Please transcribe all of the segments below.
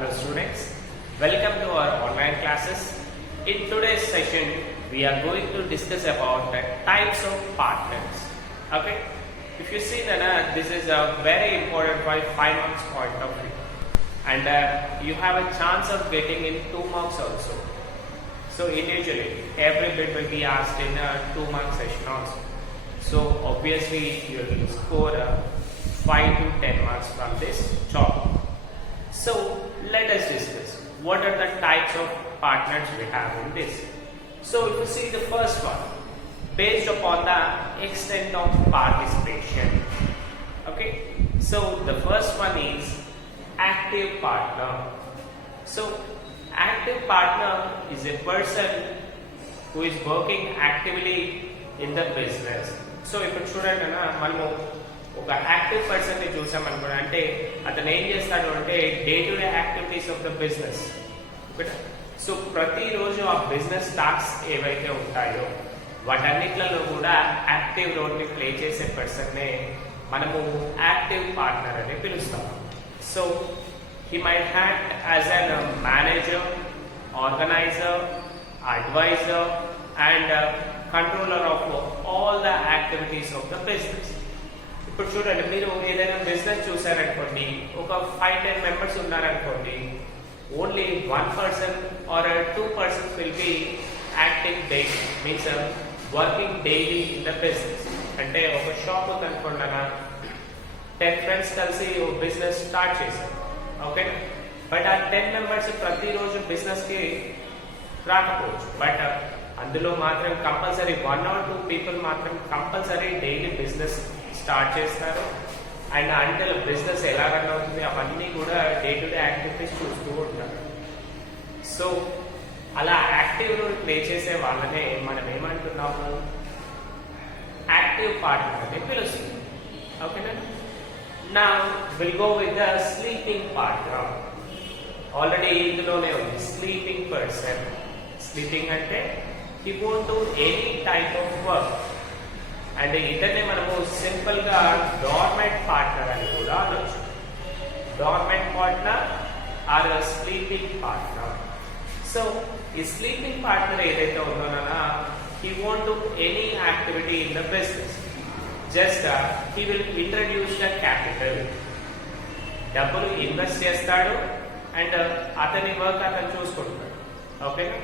Hello students, welcome to our online classes. In today's session, we are going to discuss about the types of partners. Okay, if you see that this is a very important by 5 marks point of view, and you have a chance of getting in 2 marks also. So individually, every bit will be asked in a 2 mark session also. So obviously, you will score 5 to 10 marks from this topic. So let us discuss what are the types of partners we have in this. So if you see the first one, based upon the extent of participation. Okay, so the first one is active partner. So active partner is a person who is working actively in the business. So if you చూడండి మనము ఒక active person ని చూసామనుకోండి, అంటే అతను ఏం చేస్తాడు అంటే day to day activities of the business. So ప్రతిరోజు ఆ బిజినెస్ టాస్క్స్ ఏవైతే ఉంటాయో వాటన్నిట్లలో కూడా యాక్టివ్ రోల్ ని ప్లే చేసే పర్సన్ నే మనము యాక్టివ్ పార్ట్నర్ అని పిలుస్తాం. So he might act as an manager, organiser, adviser and controller of all the activities of the business. ఇప్పుడు చూడండి, మీరు ఏదైనా బిజినెస్ చూసారనుకోండి, ఒక 5-10 మెంబర్స్ ఉన్నారనుకోండి, only 1 person or 2 persons will be acting daily, means working daily in the business. అంటే ఒక shop ఉందనుకోండి, 10 friends కలిసి ఒక బిజినెస్ స్టార్ట్ చేశారు. ఓకే, బట్ ఆ 10 మెంబర్స్ ప్రతిరోజు బిజినెస్ కి రాకపోవచ్చు, బట్ అందులో మాత్రం కంపల్సరీ 1 or 2 people మాత్రం కంపల్సరీ డైలీ బిజినెస్ స్టార్ట్ చేస్తారు. అండ్ అంటే బిజినెస్ ఎలా రన్ అవుతుంది అవన్నీ కూడా డే టు డే యాక్టివిటీస్ చూస్తూ ఉంటారు. సో అలా యాక్టివ్ రోల్ ప్లే చేసే వాళ్ళనే మనం ఏమంటున్నాము, యాక్టివ్ పార్ట్నర్ అని పిలుస్తుంది. ఓకేనా, నా will go with the sleeping partner. Already ఇందులోనే ఉంది స్లీపింగ్ పర్సన్. స్లీపింగ్ అంటే he won't do any type of work. And ఇతన్ని మనము సింపుల్ గా డార్మెంట్ పార్ట్నర్ అని కూడా అనొచ్చు. Dormant partner or sleeping partner. So ఈ స్లీపింగ్ పార్ట్నర్ ఏదైతే ఉందోనా, he won't do any activity in the business. Just he will introduce the capital. డబ్బులు ఇన్వెస్ట్ చేస్తాడు అండ్ అతని వర్క్ అతను చూసుకుంటాడు. ఓకేనా,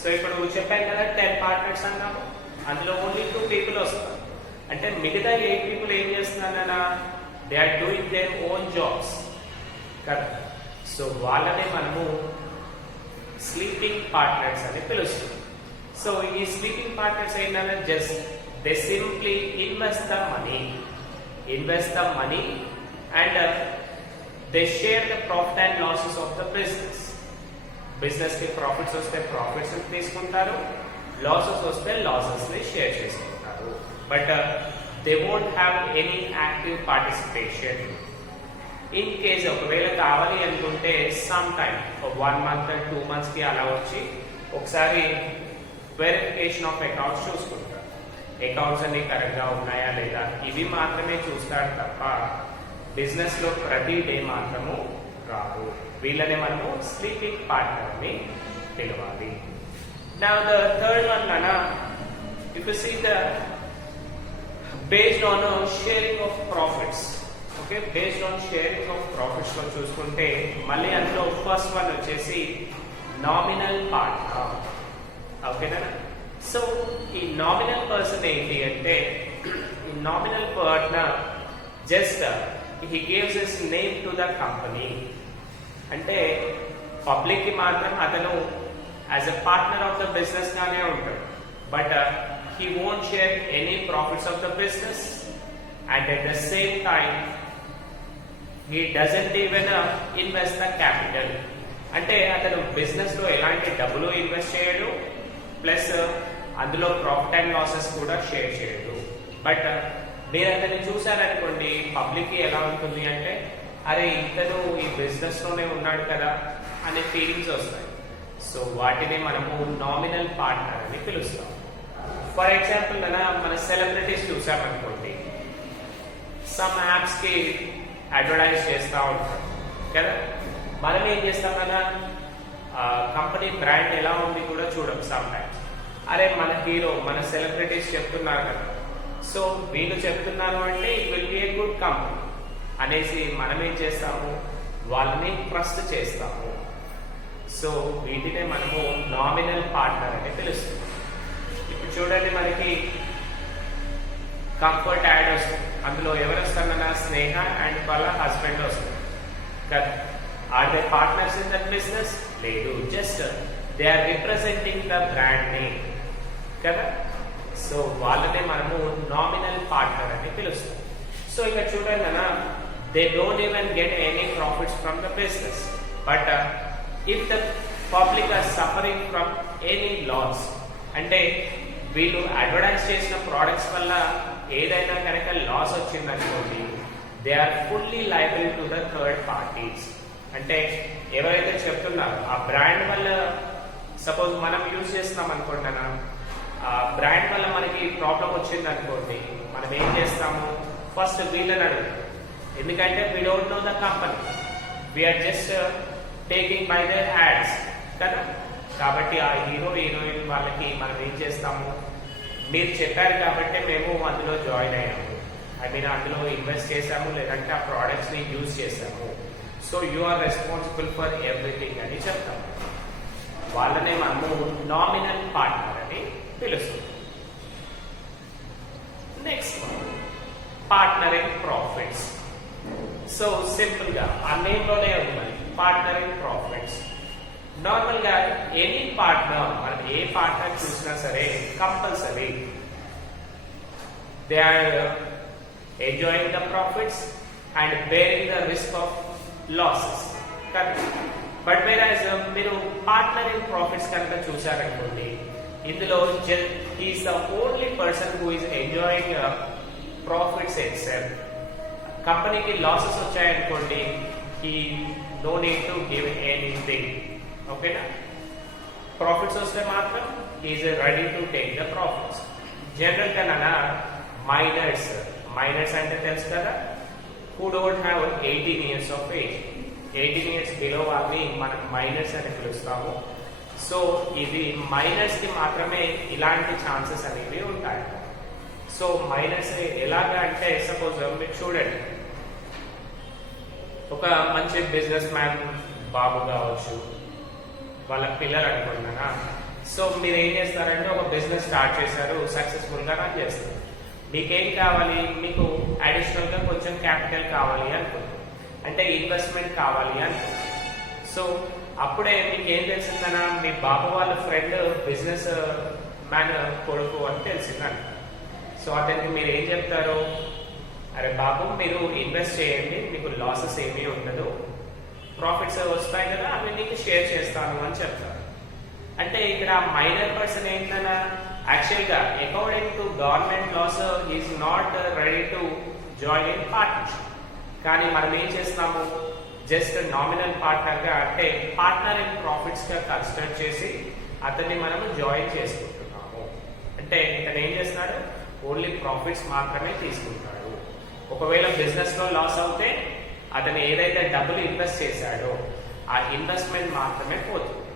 సో ఇప్పుడు చెప్పాను కదా 10 పార్ట్నర్స్ అన్నాము, అందులో ఓన్లీ 2 people వస్తారు. అంటే మిగతా 8 people ఏం చేస్తున్నారన్నా, they are doing their own jobs కదా. సో వాళ్ళనే మనము స్లీపింగ్ పార్ట్నర్స్ అని పిలుస్తాం. సో ఈ స్లీపింగ్ పార్ట్నర్స్ ఏంటంటే just they simply invest the money and they share the profit and losses of the business. Business కి ప్రాఫిట్స్ వస్తే ప్రాఫిట్స్ తీసుకుంటారు, లాసెస్ వస్తే లాసెస్ ని షేర్ చేసుకుంటారు. But they won't have any active participation. In case ఒకవేళ కావాలి అనుకుంటే some time 1 month 2 months కి అలా వచ్చి ఒకసారి వెరిఫికేషన్ ఆఫ్ అకౌంట్స్ చూసుకుంటారు. అకౌంట్స్ అన్ని కరెక్ట్ గా ఉన్నాయా లేదా ఇవి మాత్రమే చూస్తారు తప్ప బిజినెస్ లో ప్రతి డే మాత్రము రాదు. వీళ్ళని మనము స్లీపింగ్ పార్ట్నర్ ని పిలవాలి. Now the third one, Nana, if you see the based on sharing of profits. Okay, based on sharing of profits లో చూసుకుంటే మళ్ళీ అందులో ఫస్ట్ వన్ వచ్చేసి నామినల్ పార్ట్నర్. ఓకేనా, సో ఈ నామినల్ పర్సన్ ఏంటి అంటే, ఈ nominal partner just he gives his name to the company. అంటే పబ్లిక్ కి మాత్రం అతను as a partner of the business గానే ఉంటాడు, but he won't share any profits of the business and at the same time he doesn't even invest the capital. అంటే అతను business లో ఎలాంటి డబ్బులు ఇన్వెస్ట్ చేయడు, ప్లస్ అందులో ప్రాఫిట్ అండ్ లాసెస్ కూడా షేర్ చేయడు. బట్ మీరు అతన్ని చూసారనుకోండి, పబ్లిక్ కి ఎలా ఉంటుంది అంటే, అరే ఇతను ఈ బిజినెస్ లోనే ఉన్నాడు కదా అనే ఫీలింగ్స్ వస్తాయి. సో వాటిని మనము నామినల్ పార్ట్నర్ అని పిలుస్తాం. ఫర్ ఎగ్జాంపుల్ మన సెలబ్రిటీస్ చూసామనుకోండి, సమ్ యాప్స్ కి అడ్వర్టైజ్ చేస్తూ ఉంటారు కదా. మనం ఏం చేస్తాం కదా, కంపెనీ బ్రాండ్ ఎలా ఉంది కూడా చూడం సమ్ టైమ్స్. అరే మన హీరో మన సెలబ్రిటీస్ చెప్తున్నారు కదా, సో వీళ్ళు చెప్తున్నారు అంటే it will be a good company అనేసి మనం ఏం చేస్తాము, వాళ్ళని ట్రస్ట్ చేస్తాము. సో వీటినే మనము నామినల్ పార్ట్నర్ అని పిలుస్తాం. ఇప్పుడు చూడండి, మనకి కంఫర్ట్ యాడ్ వస్తుంది, అందులో ఎవరు వస్తారన్నా స్నేహ అండ్ వాళ్ళ హస్బెండ్ వస్తుంది కదా. Are they partners in that business? లేదు, just they are representing the brand name కదా. సో వాళ్ళనే మనము నామినల్ పార్ట్నర్ అని పిలుస్తాం. సో ఇక్కడ చూడండి అన్న, they don't even get any profits from the business, but if the public are suffering from any loss, అంటే వీళ్ళు అడ్వర్టైజ్ చేసిన ప్రోడక్ట్స్ వల్ల ఏదైనా కనుక లాస్ వచ్చిందనుకోండి, they are fully liable to the third parties. అంటే ఎవరైతే చెప్తున్నారో ఆ బ్రాండ్ వల్ల, సపోజ్ మనం యూజ్ చేస్తున్నాం అనుకుంటున్నా, ఆ బ్రాండ్ వల్ల మనకి ప్రాబ్లం వచ్చింది అనుకోండి, మనం ఏం చేస్తాము, ఫస్ట్ వీళ్ళని అడుగుతాం. ఎందుకంటే we don't know the company, we are just taking by their ads కదా. కాబట్టి ఆ హీరో హీరోయిన్ వాళ్ళకి మనం ఏం చేస్తాము, మీరు చెప్పారు కాబట్టి మేము అందులో జాయిన్ అయ్యాము, ఐ మీన్ అందులో ఇన్వెస్ట్ చేసాము, లేదంటే ఆ ప్రోడక్ట్స్ ని యూజ్ చేసాము, so you are responsible for everything అని చెప్తాము. వాళ్ళనే మనము నామినల్ పార్ట్నర్ అని పిలుస్తాం. Next partner in profits. So simple గా ఆ నేమ్ లోనే ఉంది, పార్ట్నర్ ఇన్ ప్రాఫిట్స్. నార్మల్ గా ఎనీ పార్ట్నర్, మనం ఏ పార్ట్నర్ చూసినా సరే compulsory they are enjoying the profits and bearing the risk of losses. But whereas మీరు పార్ట్నర్ ఇన్ ప్రాఫిట్స్ కనుక చూసారనుకోండి, ఇందులో is the only person who is enjoying profits it self. కంపెనీకి లాసెస్ వచ్చాయనుకోండి, he no need to give anything, ఓకేనా. Profits వస్తే మాత్రం is ready to take the profits. General గా మైనర్స్ అంటే తెలుసు కదా, who don't have 18 years of age, 18 years below వాళ్ళని మనం మైనర్స్ అని పిలుస్తాము. సో ఇది మైనర్స్ కి మాత్రమే ఇలాంటి ఛాన్సెస్ అనేవి ఉంటాయి. సో మైనర్స్ ఎలాగా అంటే, సపోజ్ మీరు చూడండి, ఒక మంచి బిజినెస్ మ్యాన్ బాబు కావచ్చు, వాళ్ళ పిల్లలు అనుకుంటున్నా. సో మీరు ఏం చేస్తారంటే ఒక బిజినెస్ స్టార్ట్ చేశారు, సక్సెస్ఫుల్ గా రన్ చేస్తారు. మీకేం కావాలి, మీకు అడిషనల్ గా కొంచెం క్యాపిటల్ కావాలి అనుకుంటున్నారు, అంటే ఇన్వెస్ట్మెంట్ కావాలి అనుకుంటున్నారు. సో అప్పుడే మీకు ఏం తెలిసిందనా, మీ బాబు వాళ్ళ ఫ్రెండ్ బిజినెస్ మ్యాన్ కొడుకు అని తెలిసిందని. సో అతనికి మీరు ఏం చెప్తారు, అరే బాబు మీరు ఇన్వెస్ట్ చేయండి, మీకు లాసెస్ ఏమీ ఉండదు, ప్రాఫిట్స్ వస్తాయి కదా అవి నీకు షేర్ చేస్తాను అని చెప్తారు. అంటే ఇక్కడ మైనర్ పర్సన్ ఏంటన్నా, యాక్చువల్ గా according to government laws is not ready to join in partnership. కానీ మనం ఏం చేస్తున్నాము, జస్ట్ నామినల్ పార్ట్నర్ గా, అంటే పార్ట్నర్ ఇన్ ప్రాఫిట్స్ గా కన్సిడర్ చేసి అతన్ని మనము జాయిన్ చేసుకుంటున్నాము. అంటే ఇతను ఏం చేస్తున్నాడు, ఓన్లీ ప్రాఫిట్స్ మాత్రమే తీసుకుంటాడు. ఒకవేళ బిజినెస్ లో లాస్ అవుతే అతను ఏదైతే డబ్బులు ఇన్వెస్ట్ చేశాడో ఆ ఇన్వెస్ట్మెంట్ మాత్రమే పోతుంది,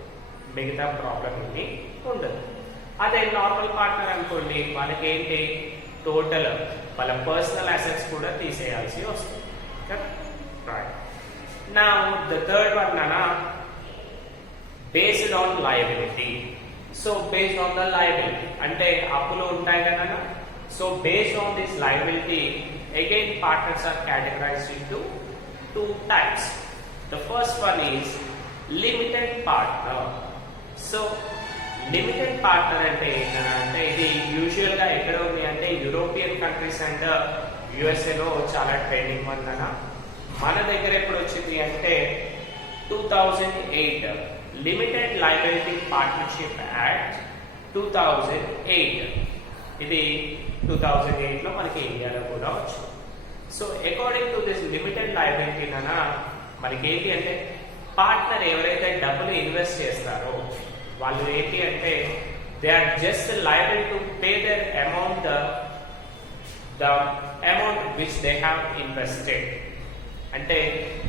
మిగతా ప్రాబ్లం ఏమి ఉండదు. అదే నార్మల్ పార్ట్నర్ అనుకోండి, వాళ్ళకి ఏంటి, టోటల్ వాళ్ళ పర్సనల్ అసెట్స్ కూడా తీసేయాల్సి వస్తుంది. నా ద థర్డ్ వన్ అన్నా, based on liability. So based on the liability అంటే అప్పులు ఉంటాయి కదా. So based on this liability again partners are categorized into two types. The first one is limited partner. So limited partner అంటే ఏంటంటే, ఇది usual గా ఎక్కడ ఉంది అంటే యూరోపియన్ కంట్రీస్ అండ్ యుఎస్ఏ లో చాలా ట్రెండింగ్ ఉందన్న. మన దగ్గర ఎప్పుడు వచ్చింది అంటే 2008 లిమిటెడ్ లయబిలిటీ పార్ట్నర్షిప్ యాక్ట్ 2008. ఇది 2008 లో మనకి ఇండియాలో కూడా వచ్చింది. So according to this limited liability అన్నా, మనకి ఏంటి అంటే పార్ట్నర్ ఎవరైతే డబ్బులు ఇన్వెస్ట్ చేస్తారో వాళ్ళు ఏంటి అంటే they are just liable to pay their amount, the amount which they have invested. అంటే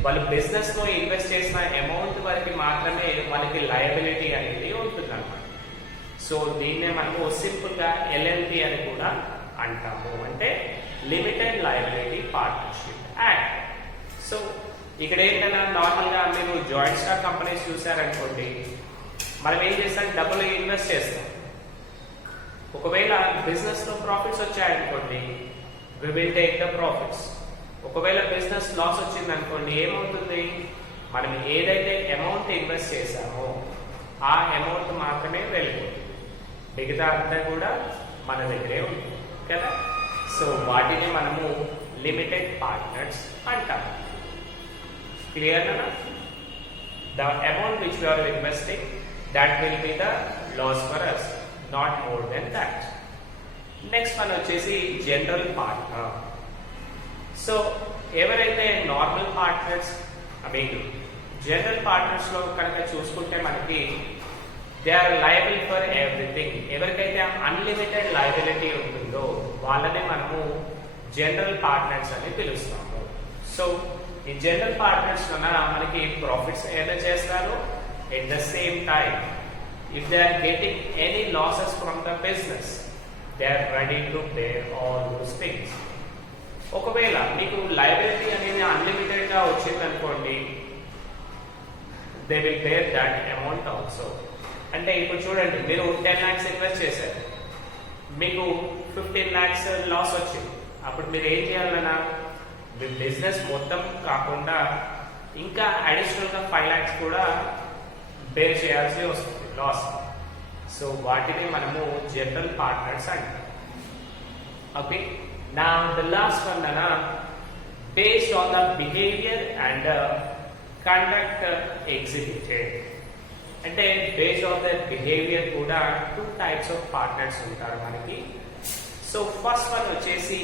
వాళ్ళు బిజినెస్ లో ఇన్వెస్ట్ చేసిన అమౌంట్ వరకు మాత్రమే వాళ్ళకి లయబిలిటీ అనేది ఉంటుంది అనమాట. సో దీన్నే మనము సింపుల్ గా ఎల్ఎల్పి అని కూడా అంటాము, అంటే limited liability partnership act. So ఇక్కడ ఏంటన్నా నార్మల్ గా మీరు జాయింట్ స్టాక్ కంపెనీస్ చూసారనుకోండి, మనం ఏం చేస్తాం, డబ్బులు ఇన్వెస్ట్ చేస్తాం. ఒకవేళ బిజినెస్ లో ప్రాఫిట్స్ వచ్చాయనుకోండి, we will take the profits. ఒకవేళ బిజినెస్ లాస్ వచ్చింది అనుకోండి, ఏమవుతుంది, మనం ఏదైతే అమౌంట్ ఇన్వెస్ట్ చేసామో ఆ అమౌంట్ మాత్రమే వెళ్ళిపోతుంది, మిగతా అంతా కూడా మన దగ్గరే ఉంటుంది కదా. సో వాటిని మనము లిమిటెడ్ పార్ట్నర్స్ అంటాము. క్లియర్ అన్న? The amount which you are investing, that will be the loss for us, not more than that. Next one వచ్చేసి జనరల్ పార్ట్నర్. సో ఎవరైతే నార్మల్ పార్ట్నర్స్, జనరల్ పార్ట్నర్స్ లో కనుక చూసుకుంటే మనకి they are liable for everything. ఎవరికైతే unlimited liability ఉంటుందో వాళ్ళనే మనము జనరల్ పార్ట్నర్స్ అని పిలుస్తాము. సో ఈ జనరల్ పార్ట్నర్స్ వల్ల మనకి ప్రాఫిట్స్ ఏదైనా చేస్తారు, at the same time if they are getting any losses from the business, they are ready to bear all those things. ఒకవేళ మీకు లయబిలిటీ అనేది అన్లిమిటెడ్ గా వచ్చింది అనుకోండి, they will bear that amount also. అంటే ఇప్పుడు చూడండి, మీరు 10 lakhs ఇన్వెస్ట్ చేశారు, మీకు 15 lakhs లాస్ వచ్చింది. అప్పుడు మీరు ఏం చేయాలన్నా, మీ బిజినెస్ మొత్తం కాకుండా ఇంకా అడిషనల్ గా 5 lakhs కూడా బేర్ చేయాల్సి వస్తుంది లాస్. సో వాటిని మనము జనరల్ పార్ట్నర్స్ అంటాం. Okay, now the last one nana, based on the behavior and conduct exhibited. అంటే బేస్డ్ ఆన్ దర్ బిహేవియర్ కూడా 2 types ఆఫ్ పార్ట్నర్స్ ఉంటారు మనకి. సో ఫస్ట్ వన్ వచ్చేసి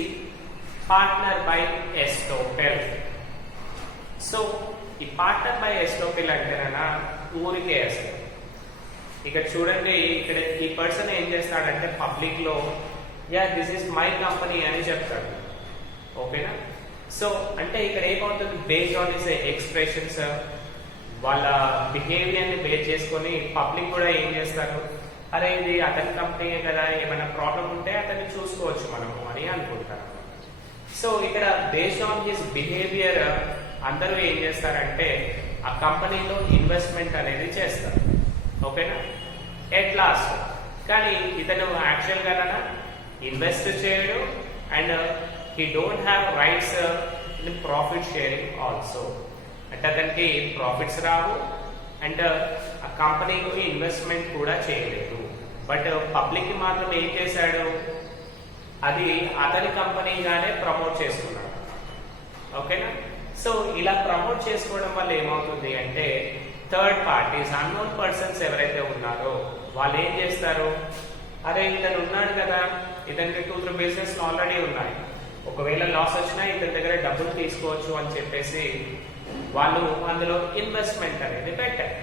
పార్ట్నర్ బై ఎస్టోపెల్. సో ఈ partner by estoppel అంటేనా ఊరికే అసలు ఇక్కడ చూడండి, ఇక్కడ ఈ పర్సన్ ఏం చేస్తాడంటే పబ్లిక్ లో yeah this is my company అని చెప్తాడు. ఓకేనా? సో అంటే ఇక్కడ ఏమవుతుంది, బేస్డ్ ఆన్ దిస్ ఎక్స్ప్రెషన్స్, వాళ్ళ బిహేవియర్ ని బేస్ చేసుకొని పబ్లిక్ కూడా ఏం చేస్తారు, అరే ఇది అతని కంపెనీ కదా, ఏమైనా ప్రాబ్లం ఉంటే అతన్ని చూసుకోవచ్చు మనము అని అనుకుంటారు. సో ఇక్కడ బేస్డ్ ఆన్ హిస్ బిహేవియర్ అందరూ ఏం చేస్తారంటే ఆ కంపెనీలో ఇన్వెస్ట్మెంట్ అనేది చేస్తారు. ఓకేనా? ఎట్ లాస్ట్ కానీ ఇతను యాక్చువల్ గా ఇన్వెస్ట్ చేయడు and he don't have rights in profit sharing also. అంటే అతనికి ప్రాఫిట్స్ రావు అండ్ ఆ కంపెనీకి ఇన్వెస్ట్మెంట్ కూడా చేయలేదు. బట్ పబ్లిక్ మాత్రం ఏం చేశాడు, అది అతని కంపెనీగానే ప్రమోట్ చేసుకున్నాడు. ఓకేనా? సో ఇలా ప్రమోట్ చేసుకోవడం వల్ల ఏమవుతుంది అంటే థర్డ్ పార్టీస్, అన్నోన్ పర్సన్స్ ఎవరైతే ఉన్నారో వాళ్ళు ఏం చేస్తారు, అరే ఇతను ఉన్నాడు కదా, ఇతనికి 2-3 బిజినెస్ ఆల్రెడీ ఉన్నాయి, ఒకవేళ లాస్ వచ్చినా ఇతని దగ్గర డబ్బులు తీసుకోవచ్చు అని చెప్పేసి వాళ్ళు అందులో ఇన్వెస్ట్మెంట్ అనేది పెట్టారు.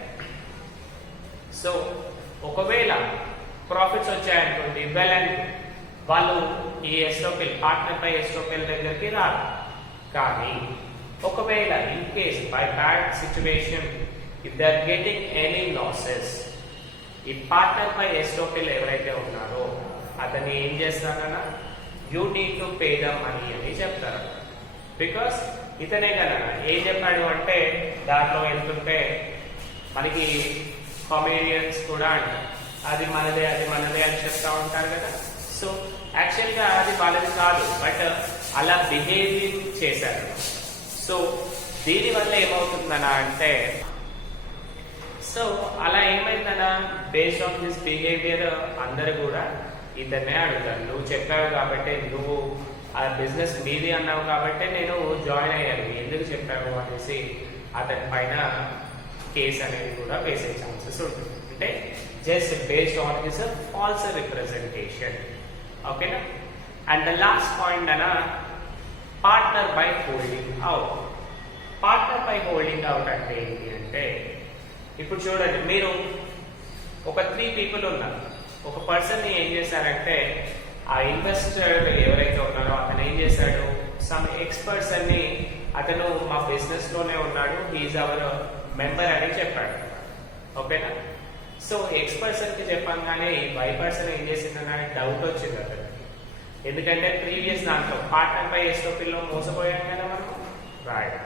సో ఒకవేళ ప్రాఫిట్స్ వచ్చాయనుకోండి, వెల్ అండ్ వాళ్ళు ఈ ఎస్టోపెల్ పార్ట్నర్ బై ఎస్టోపెల్ దగ్గరికి రారు. కానీ ఒకవేళ in case by bad situation if they are getting any losses, ఈ పార్ట్నర్ బై ఎస్టోపెల్ ఎవరైతే ఉన్నారో అతన్ని ఏం చేస్తారన్నా, you need to pay the money అని చెప్తారు. బికాస్ ఇతనే కదా ఏం చెప్పాడు అంటే, దాంట్లో వెళ్తుంటే మనకి కామెడియన్స్ కూడా అంటారు అది మనదే అని చెప్తా ఉంటారు కదా. సో యాక్చువల్ గా అది వాళ్ళది కాదు, బట్ అలా బిహేవియర్ చేశారు. సో దీని వల్ల ఏమవుతుందనా అంటే, సో అలా ఏమైందనా, బేస్డ్ ఆన్ దిస్ బిహేవియర్ అందరు కూడా ఇతన్నే అడుగుతారు, నువ్వు చెప్పావు కాబట్టి, నువ్వు ఆ బిజినెస్ మీది అన్నావు కాబట్టి నేను జాయిన్ అయ్యాను, ఎందుకు చెప్పావు అనేసి అతని పైన కేసు అనేది కూడా వేసే ఛాన్సెస్ ఉంటుంది. అంటే just based on this falls representation. ఓకేనా? అండ్ ద లాస్ట్ పాయింట్ అనా, partner by holding out. Partner by holding out అంటే ఏంటి అంటే, ఇప్పుడు చూడండి, మీరు ఒక 3 people ఉన్నారు, ఒక పర్సన్ ని ఏం చేశారంటే, ఆ ఇన్వెస్టర్ ఎవరైతే ఉన్నారో అతను ఏం చేశాడు, సమ్ ఎక్స్పర్ట్స్ అన్ని అతను మా బిజినెస్ లోనే ఉన్నాడు, హీఈస్ అవర్ మెంబర్ అని చెప్పాడు. ఓకేనా? సో ఎక్స్ పర్సన్ కి చెప్పంగానే ఈ వై పర్సన్ ఏం చేసిందన్న డౌట్ వచ్చింది అతనికి. ఎందుకంటే ప్రీవియస్ దాంట్లో పార్ట్నర్ పై ఎస్ఓపిలో మోసపోయాం కదా మనం, రైట్.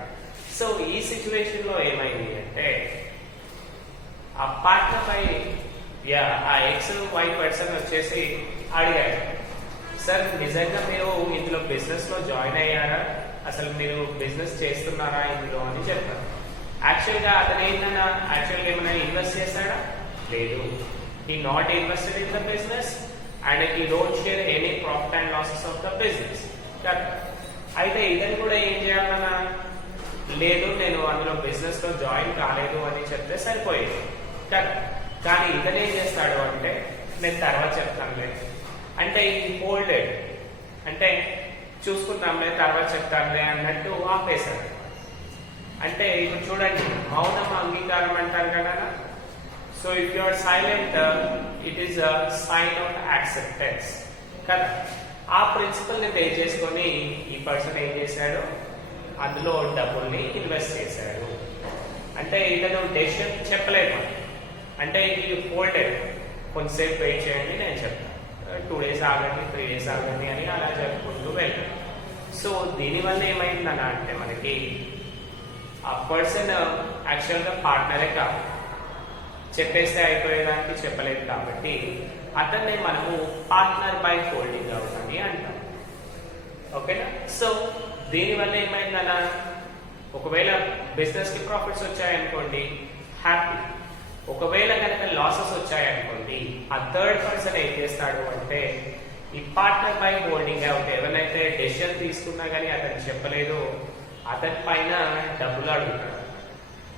సో ఈ సిచ్యువేషన్ లో ఏమైంది అంటే ఆ పార్ట్నర్ పై ఆ ఎక్స్ వై పర్సన్ వచ్చేసి అడిగాడు, సార్ నిజంగా మీరు ఇందులో బిజినెస్ లో జాయిన్ అయ్యారా, అసలు మీరు బిజినెస్ చేస్తున్నారా ఇందులో అని చెప్పారు. యాక్చువల్ గా అతను ఏంటన్నా యాక్చువల్ గా ఏమైనా ఇన్వెస్ట్ చేశాడా? లేదు. He not invested in the business and he don't share any profit and losses of the business. అయితే ఇతను కూడా ఏం చేయాలన్నా, లేదు నేను అందులో బిజినెస్ లో జాయిన్ కాలేదు అని చెప్తే సరిపోయేది కదా. కానీ ఇతను ఏం చేస్తాడు అంటే నేను తర్వాత చెప్తానులే అంటే ఈ హోల్డెడ్ అంటే చూసుకుందాంలే తర్వాత చెప్తానులే అన్నట్టు ఆపేశాడు. అంటే ఇప్పుడు చూడండి, మౌనం అంగీకారం అంటారు కదా. So if you are silent it is a sign of acceptance కదా. ఆ ప్రిన్సిపల్ ని బేస్ చేసుకొని ఈ పర్సన్ ఏం చేశాడు, అందులో డబ్బుల్ని ఇన్వెస్ట్ చేశాడు. అంటే ఇతను డెసిషన్ చెప్పలేదు, అంటే ఈ హోల్డెడ్ కొంతసేపు వెయిట్ చేయండి నేను చెప్తాను, 2 days ఆగండి 3 days ఆగండి అని అలా చెప్పుకుంటూ వెళ్ళాడు. సో దీనివల్ల ఏమైందన్న అంటే మనకి ఆ పర్సన్ యాక్చువల్గా పార్ట్నరే కాదు, చెప్పేస్తే అయిపోయేదానికి చెప్పలేదు కాబట్టి అతన్ని మనము పార్ట్నర్ బై హోల్డింగ్ అవుట్ అని అంటాం. ఓకేనా? సో దీనివల్ల ఏమైందన్న, ఒకవేళ బిజినెస్ కి ప్రాఫిట్స్ వచ్చాయనుకోండి హ్యాపీ, ఒకవేళ కనుక లాసెస్ వచ్చాయనుకోండి ఆ థర్డ్ పర్సన్ ఏం చేస్తాడు అంటే ఈ పార్ట్నర్ బై హోల్డింగ్ అవుట్ ఎవరైతే డెసిషన్ తీసుకున్నా కానీ అతను చెప్పలేదు అతని పైన డబ్బులు అడుగుతాడు.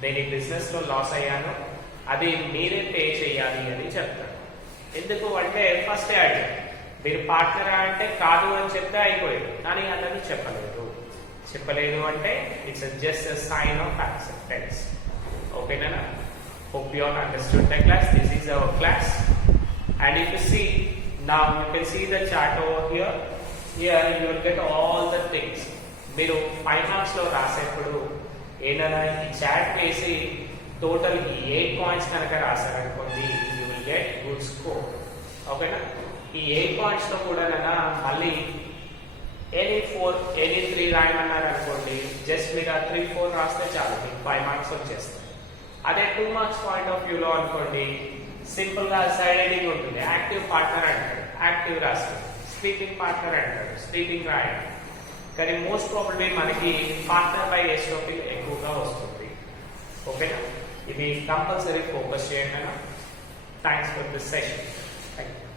నేను ఈ బిజినెస్ లో లాస్ అయ్యాను, అది మీరే పే చేయాలి అని చెప్తాడు. ఎందుకు అంటే ఫస్టే అడిగాడు, మీరు పార్ట్నరా అంటే కాదు అని చెప్తే అయిపోయాడు, కానీ అతను చెప్పలేదు అంటే it's just a sign of acceptance. ఓకేనా? Hope you all understood the class. This is our class, and if you see now you can see the chart over here. Here you will get all the things. మీరు 5 marks లో రాసేప్పుడు ఏదైనా ఈ chat వేసి total 8 points కనుక రాశారనుకోండి you will get good score. ఓకేనా? ఈ 8 points లో కూడా మళ్ళీ ఎనీ 3 రాయమన్నారు అనుకోండి, జస్ట్ మీరు 3-4 రాస్తే చాలు, మీకు 5 marks వచ్చేస్తాయి. అదే 2 marks పాయింట్ ఆఫ్ వ్యూలో అనుకోండి, సింపుల్ గా సైడ్ హెడింగ్ ఉంటుంది, యాక్టివ్ పార్ట్నర్ అంటాడు, యాక్టివ్ రాస్తాడు, స్లీపింగ్ పార్ట్నర్ అంటాడు, స్లీపింగ్ రాయడం. కానీ మోస్ట్ ప్రాబబ్లీ మనకి పార్ట్నర్ బై ఎస్ఓపి ఎక్కువగా వస్తుంది. ఓకేనా? ఇది కంపల్సరీ ఫోకస్ చేయండి. Thanks for this session. Thank you.